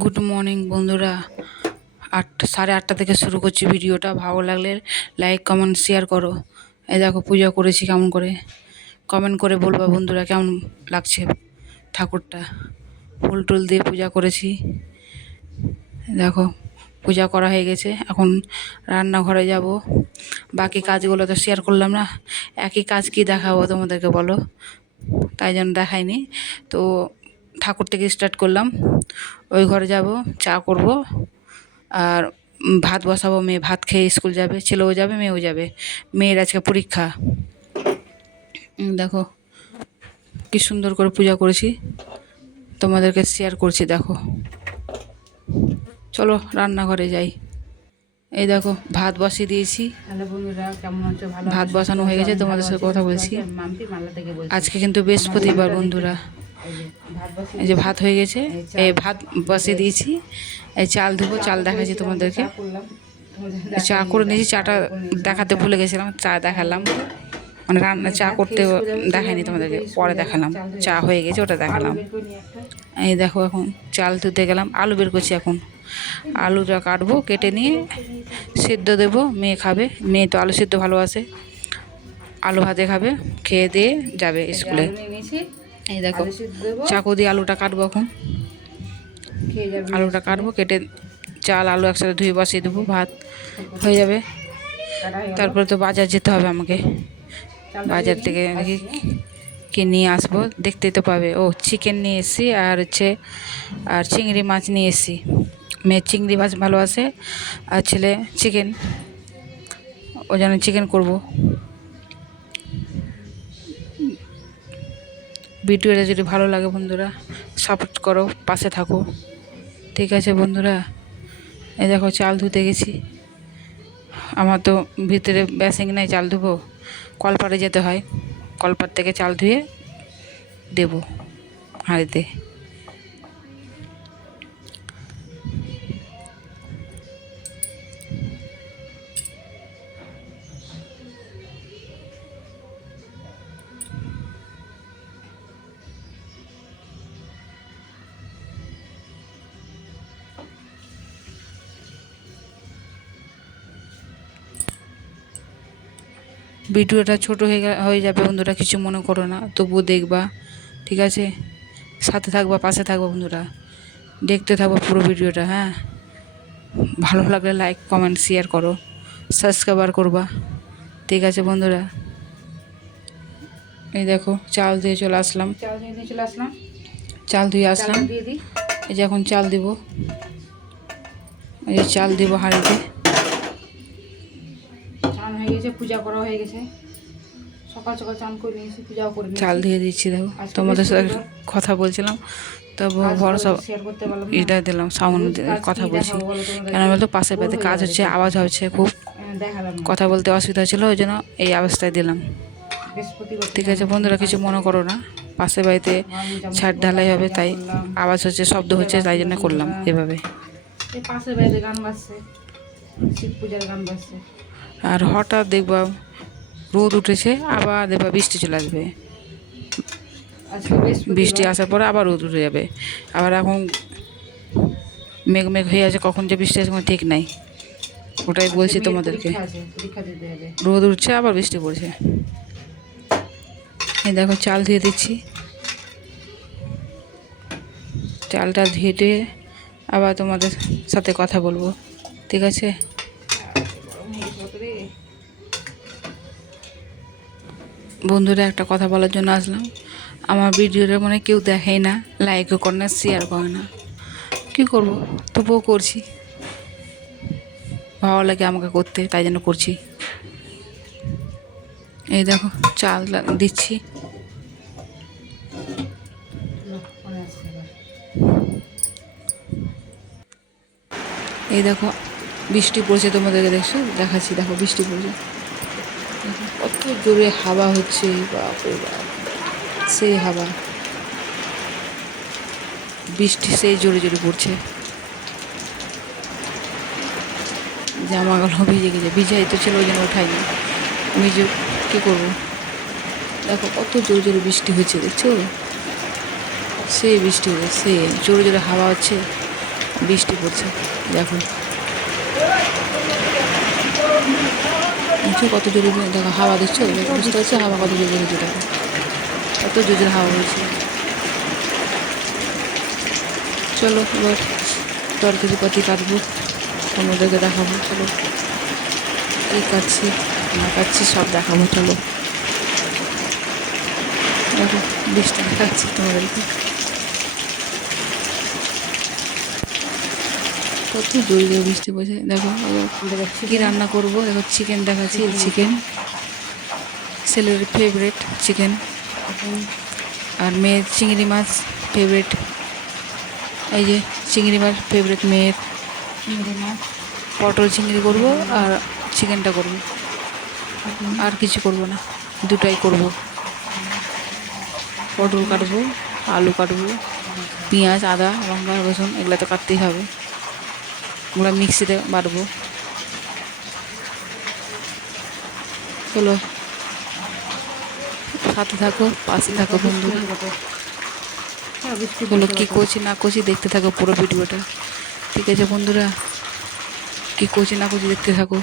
Good morning বন্ধুরা। 8:30 থেকে শুরু করছি ভিডিওটা। ভালো লাগলে লাইক কমেন্ট শেয়ার করো। এই দেখো পূজা করেছি কেমন করে, কমেন্ট করে বলবা বন্ধুরা কেমন লাগছে ঠাকুরটা। ফুল টুল দিয়ে পূজা করেছি। দেখো পূজা করা হয়ে গেছে, এখন রান্নাঘরে যাব। বাকি কাজগুলো তো শেয়ার করলাম না, একই কাজ কি দেখাবো তোমাদেরকে বলো, তাই জন্য দেখাইনি। তো ঠাকুর থেকে স্টার্ট করলাম, ওই ঘরে যাব, চা করব, আর ভাত বসাবো। মেয়ে ভাত খেয়ে স্কুল যাবে, ছেলেও যাবে মেয়েও যাবে। মেয়ের আজকে পরীক্ষা। দেখো কি সুন্দর করে পূজা করেছি, তোমাদেরকে শেয়ার করছি। দেখো চলো রান্নাঘরে যাই। এই দেখো ভাত বসিয়ে দিয়েছি। হ্যালো বন্ধুরা, কেমন আছো? ভালো ভাত বসানো হয়ে গেছে, তোমাদের সাথে কথা বলছি। মাম্পি মালদা থেকে বলছি। আজকে কিন্তু বৃহস্পতিবার বন্ধুরা। এই যে ভাত হয়ে গেছে, এই ভাত বসিয়ে দিয়েছি। এই চাল ধুবো, চাল দেখাচ্ছি তোমাদেরকে। চা করে নিয়েছি, চাটা দেখাতে ভুলে গেছিলাম, চা দেখালাম। মানে রান্না চা করতে দেখাইনি তোমাদেরকে, পরে দেখালাম। চা হয়ে গেছে ওটা দেখালাম। এই দেখো এখন চাল ধুতে গেলাম, আলু বের করছি এখন। আলুটা কাটবো, কেটে নিয়ে সিদ্ধ দেবো, মেয়ে খাবে। মেয়ে তো আলু সিদ্ধ ভালোবাসে, আলু ভাতে খাবে, খেয়ে দিয়ে যাবে স্কুলে। এই দেখো চাকু দিয়ে আলুটা কাটবো এখন। আলুটা কাটবো, কেটে চাল আলু একসাথে ধুয়ে বসিয়ে দেবো, ভাত হয়ে যাবে। তারপরে তো বাজার যেতে হবে আমাকে, বাজার থেকে নাকি কি নিয়ে আসবো দেখতেই তো পাবে। ও চিকেন নিয়ে এসেছি, আর হচ্ছে আর চিংড়ি মাছ নিয়ে এসেছি। মেয়ে চিংড়ি মাছ ভালোবাসে, আর ছেলে চিকেন, ওই জন্য চিকেন করবো। ভিডিওটা যদি ভালো লাগে বন্ধুরা সাপোর্ট করো, পাশে থাকো, ঠিক আছে বন্ধুরা। এই দেখো চাল ধুতে গেছি। আমার তো ভিতরে বেসিং নাই, চাল ধুবো, কলপাড়ে যেতে হয়। কলপাড় থেকে চাল ধুয়ে দেবো হাঁড়িতে। ভিডিওটা ছোট হয়ে যাবে বন্ধুরা, কিছু মনে করো না, তবুও দেখবা, ঠিক আছে? সাথে থাকবা, পাশে থাকবা বন্ধুরা, দেখতে থাকবো পুরো ভিডিওটা। হ্যাঁ, ভালো লাগলে লাইক কমেন্ট শেয়ার করো, সাবস্ক্রাইবার করবা, ঠিক আছে বন্ধুরা। এই দেখো চাল দিয়ে চলে আসলাম, চাল ধুয়ে আসলাম। এই যে এখন চাল দিব, এই যে চাল দিব হাঁড়িতে। চান হয়ে গেছে, পূজা করা হয়ে গেছে। সকাল সকাল চান করে নিয়েছি, পূজাও করে নিয়েছি। চাল দিয়ে দিচ্ছি। দেখো তোমাদের সাথে কথা বলছিলাম, তো ভরসা এটা দিলাম, সাউন্ড কথা বলছি। কেন বলতো পাশের বাড়িতে কাজ হচ্ছে, আওয়াজ হচ্ছে খুব, কথা বলতে অসুবিধা ছিল, ওই জন্য এই অবস্থায় দিলাম, ঠিক আছে বন্ধুরা? কিছু মনে করো না, পাশের বাড়িতে ছাদ ঢালাই হবে, তাই আওয়াজ হচ্ছে, শব্দ হচ্ছে, তাই জন্য করলাম এভাবে। পাশের বাড়িতে গান বাজছে, শিব পূজার গান বাজছে। আর হঠাৎ দেখবা রোদ উঠেছে, আবার দেখবা বৃষ্টি চলে আসবে। বৃষ্টি আসার পরে আবার রোদ উঠে যাবে। আবার এখন মেঘ মেঘ হয়ে আছে, কখন যে বৃষ্টি আসবে ঠিক নাই। ওটাই বলছি তোমাদেরকে, রোদ উঠছে আবার বৃষ্টি পড়ছে। এই দেখো চাল ধুয়ে দিচ্ছি, চালটা ধুয়ে আবার তোমাদের সাথে কথা বলবো, ঠিক আছে? বন্ধুরা একটা কথা বলার জন্য আসলাম। আমার ভিডিওটা মানে কেউ দেখেই না, লাইকও করে না, শেয়ার করে না, কী করবো? তবুও করছি, ভালো লাগে আমাকে করতে, তাই জন্য করছি। এই দেখো চাল দিচ্ছি। এই দেখো বৃষ্টি পড়ছে, তোমাদেরকে দেখাচ্ছি। দেখো বৃষ্টি পড়ছে, কত জোরে হাওয়া হচ্ছে, বাপরে বাপ, সেই হাওয়া, বৃষ্টি সেই জোরে জোরে পড়ছে। জামাগুলো ভিজে গেছে, ভিজাই তো ছিল, ওই জন্য ওঠাইনি, ভিজে কী করবো? দেখো কত জোরে জোরে বৃষ্টি হচ্ছে, দেখছো? সেই বৃষ্টি হচ্ছে, সেই জোরে জোরে হাওয়া হচ্ছে, বৃষ্টি পড়ছে দেখো, কত জোরে দেখো হাওয়া দিচ্ছ, বুঝতে পারছো হাওয়া কত জোরে হয়েছে, দেখো কত জোরে হাওয়া হয়েছে। চলো এবার তরকারিপাতি কাটবো, তোমাদেরকে দেখাবো। চলো কী কাটছি না কাটছি সব দেখাবো। চলো দেখো বৃষ্টি দেখাচ্ছি তোমাদেরকে, কত জোরে জোরে বৃষ্টি পড়ছে। দেখো এবার কী রান্না করবো, দেখো চিকেন দেখাচ্ছি, চিকেন ছেলের ফেভারিট চিকেন, আর মেয়ের চিংড়ি মাছ ফেভারিট। এই যে চিংড়ি মাছ ফেভারিট মেয়ের, চিংড়ি মাছ, পটল চিংড়ি করব আর চিকেনটা করব, আর কিছু করব না, দুটাই করব। পটল কাটবো, আলু কাটবো, পেঁয়াজ আদা লঙ্কা রসুন এগুলো তো কাটতেই হবে, ওগুলো মিক্সিতে বাটবো। চলো সাথে থাকো, পাশে থাকো বন্ধুরা। চলো কী করছি না করছি দেখতে থাকো পুরো ভিডিওটা, ঠিক আছে বন্ধুরা? কী করছি না করছি দেখতে থাকো।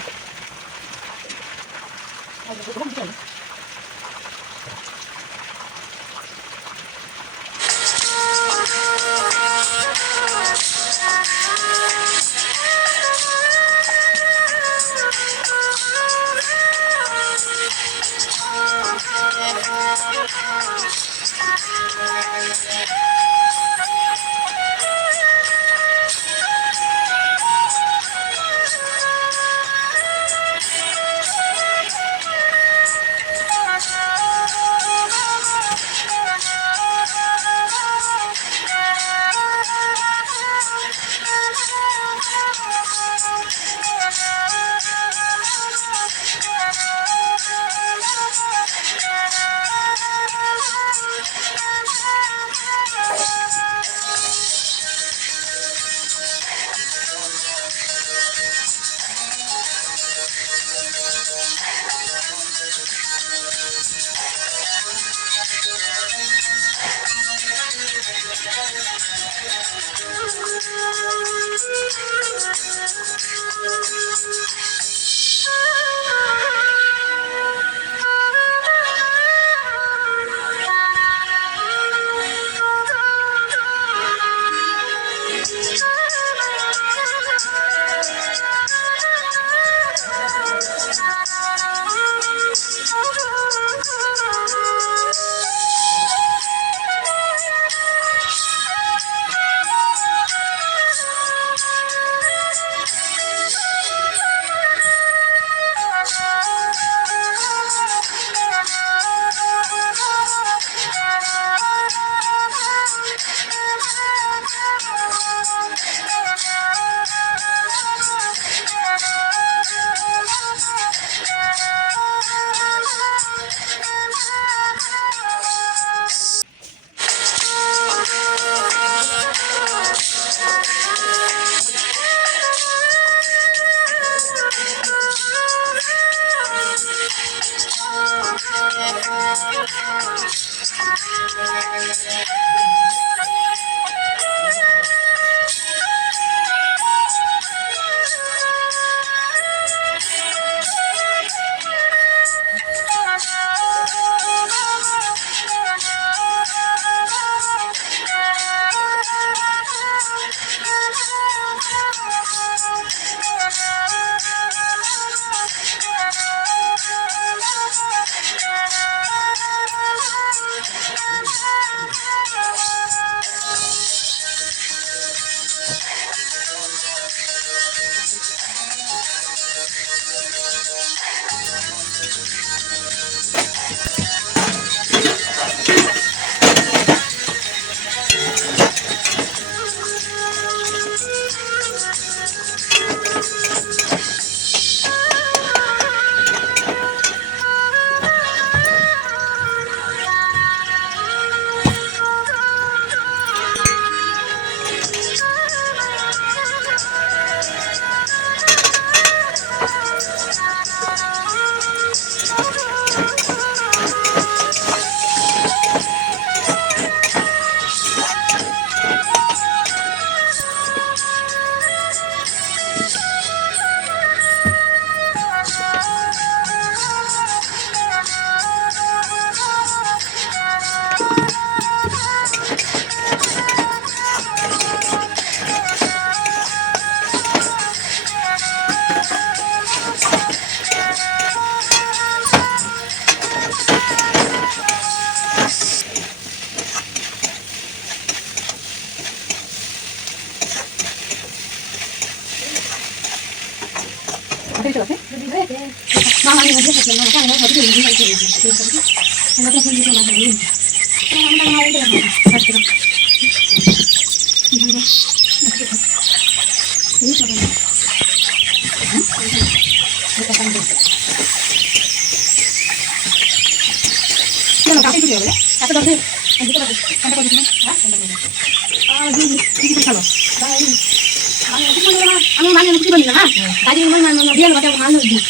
আমি মানে কিছু বলি না গাড়ি মানে বিয়ে কথা ভালো দিই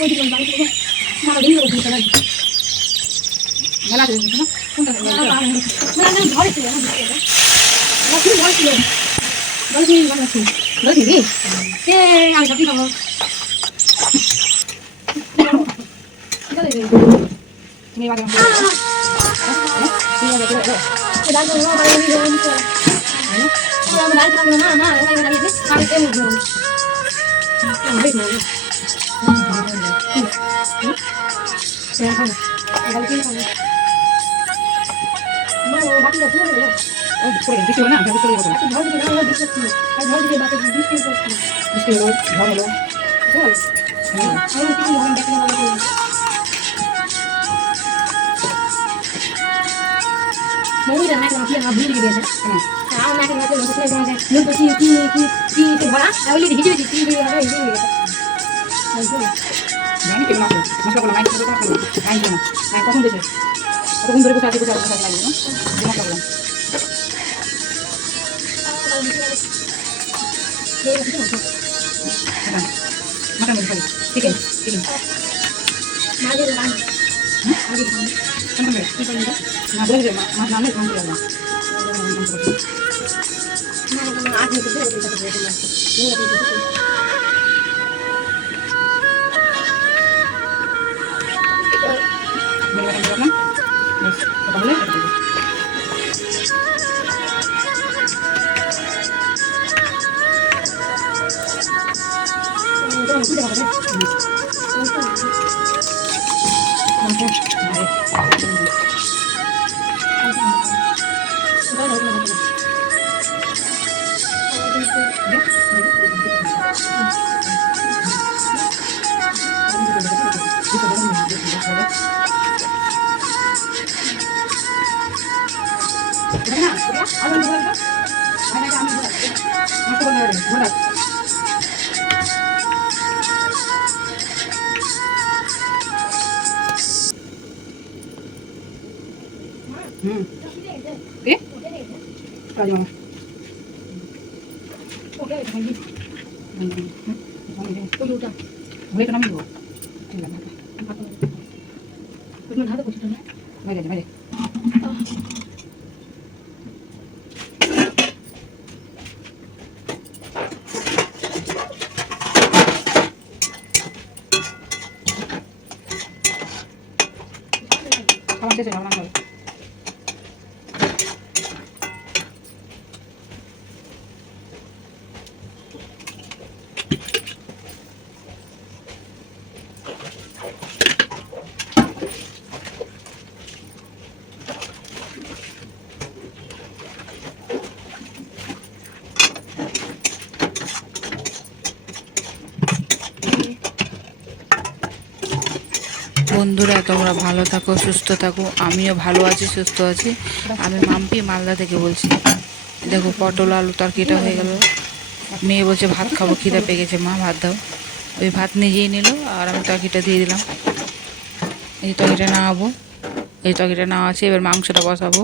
ওই দিন বাড়ি থেকে মামা দিন করে দিতে লাগে মেলা দিন না কোনটা মেলা না ঘরে ছিল না কি ঘরে ছিল বল কি বল কি বল কি কে আমি সত্যি বলবো তুমি বাগে দাদা না বাড়ি নিয়ে যাও আমি দাঁড়িয়ে থাকবো না না ওখানে দাঁড়িয়ে আমি কেন বলবো বৃষ্টি হলো না বৃষ্টি হলো ঝড় হলো মহিলা নাকি আপনি ভাবলি দিয়েছে তাও নাকি নাকি লোকে বলে লোক কি বলা তাহলে হিজে কি হবে হিজে জানি কেমন আছে মশলা মাইক করে কথা বলো আই জানো আই কখন দিছে কতক্ষণ ধরে বসে আছে বসে আছে লাগবে না জমা করলাম মাথা মধ্যে ঠিক আছে মাঝে লাগ আগে না বলে মা নামে কাম করে না আগে তো বলে কথা বলে না বলে কাম করলাম বাস কথা বলে ¿Eh? Para llevar. Voy a tomar mi voz. Vaya, vaya. Avanti, se llama. বন্ধুরা তোমরা ভালো থাকো সুস্থ থাকো আমিও ভালো আছি সুস্থ আছি আমি মাম্পি মালদা থেকে বলছি দেখো পটল আলু তরকারিটা হয়ে গেল মেয়ে বলছে ভাত খাবো খিদে পেয়ে গেছে মা ভাত দাও ওই ভাত নিজেই নিল আর আমি তরকারিটা দিয়ে দিলাম এই তরকারিটা নামাবো এই তরকারিটা নেওয়া আছে এবার মাংসটা বসাবো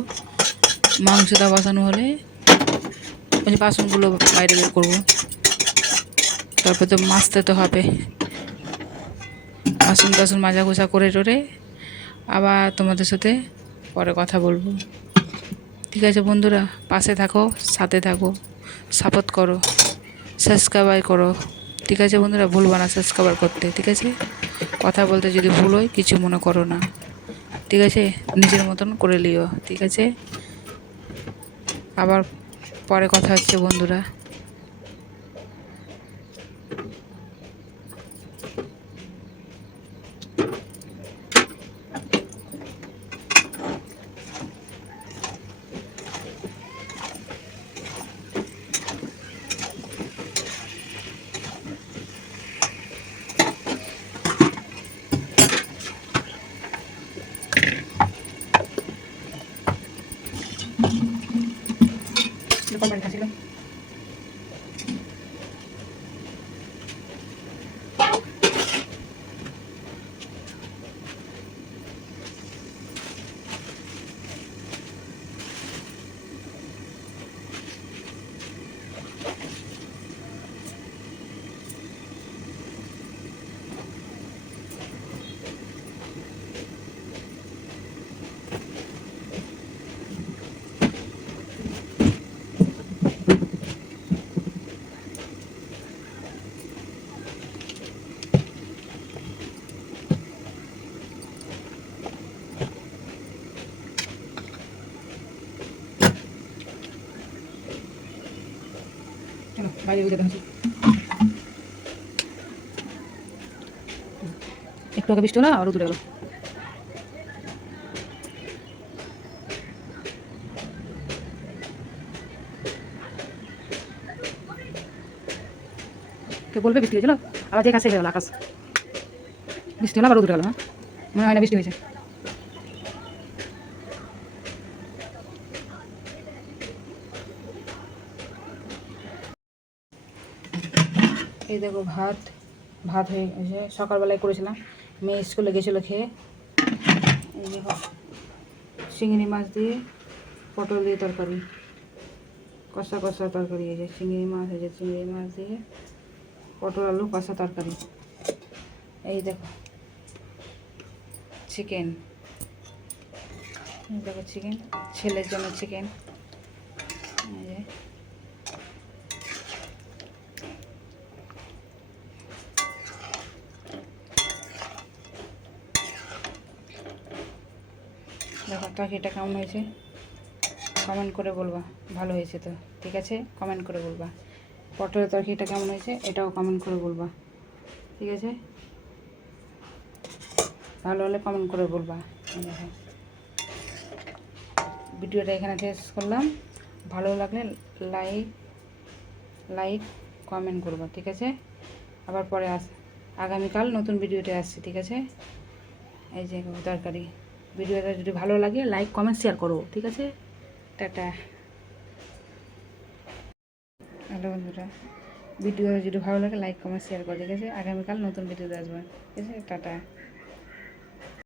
মাংসটা বসানো হলে ওই বাসনগুলো বাইরে বের করবো তারপর তো মাজতে তো হবে বাসন টাসন মাজা গোছা করে টোরে আবার তোমাদের সাথে পরে কথা বলবো ঠিক আছে বন্ধুরা পাশে থাকো সাথে থাকো সাপোর্ট করো সাবস্ক্রাইব করো ঠিক আছে বন্ধুরা ভুলবা না সাবস্ক্রাইব করতে ঠিক আছে কথা বলতে যদি ভুল হয় কিছু মনে করো না ঠিক আছে নিজের মতন করে লিও ঠিক আছে আবার পরে কথা হচ্ছে বন্ধুরা তরকারি খাচ্ছিল। চলো বাইরে যেতে হচ্ছে। একটু আগে বৃষ্টি হলো আরও দূরে গেলো। কেউ বলবে বৃষ্টি হয়েছিল, আবার যে কাছে গেল আকাশ বৃষ্টি হলো আবার দূরে গেলো। হ্যাঁ মনে হয় না বৃষ্টি হয়েছে। এই দেখো ভাত ভাত হয়ে গেছে, সকালবেলায় করেছিলাম, মেয়ে স্কুলে গেছিলো খেয়ে। এই দেখো চিংড়ি মাছ দিয়ে পটল দিয়ে তরকারি, কষা কষা তরকারি। এই যে চিংড়ি মাছ, এই যে চিংড়ি মাছ দিয়ে পটল আলু কষা তরকারি। এই দেখো চিকেন, এই দেখো চিকেন, ছেলের জন্য চিকেন। এই যে দেখো তরকারিটা কেমন হয়েছে কমেন্ট করে বলবা, ভালো হয়েছে তো ঠিক আছে কমেন্ট করে বলবা। পটলের তরকারিটা কেমন হয়েছে এটাও কমেন্ট করে বলবা, ঠিক আছে? ভালো হলে কমেন্ট করে বলবা। দেখো ভিডিওটা এখানে শেষ করলাম, ভালো লাগলে লাইক কমেন্ট করবা, ঠিক আছে? আবার পরে আগামীকাল নতুন ভিডিওতে আসছি, ঠিক আছে? এই যে তরকারি, ভিডিওটা যদি ভালো লাগে লাইক কমেন্ট শেয়ার করো, ঠিক আছে? টাটা। হ্যালো বন্ধুরা, ভিডিও যদি ভালো লাগে লাইক কমেন্ট শেয়ার করো, ঠিক আছে? আগামীকাল নতুন ভিডিওতে আসবে, ঠিক আছে? টাটা।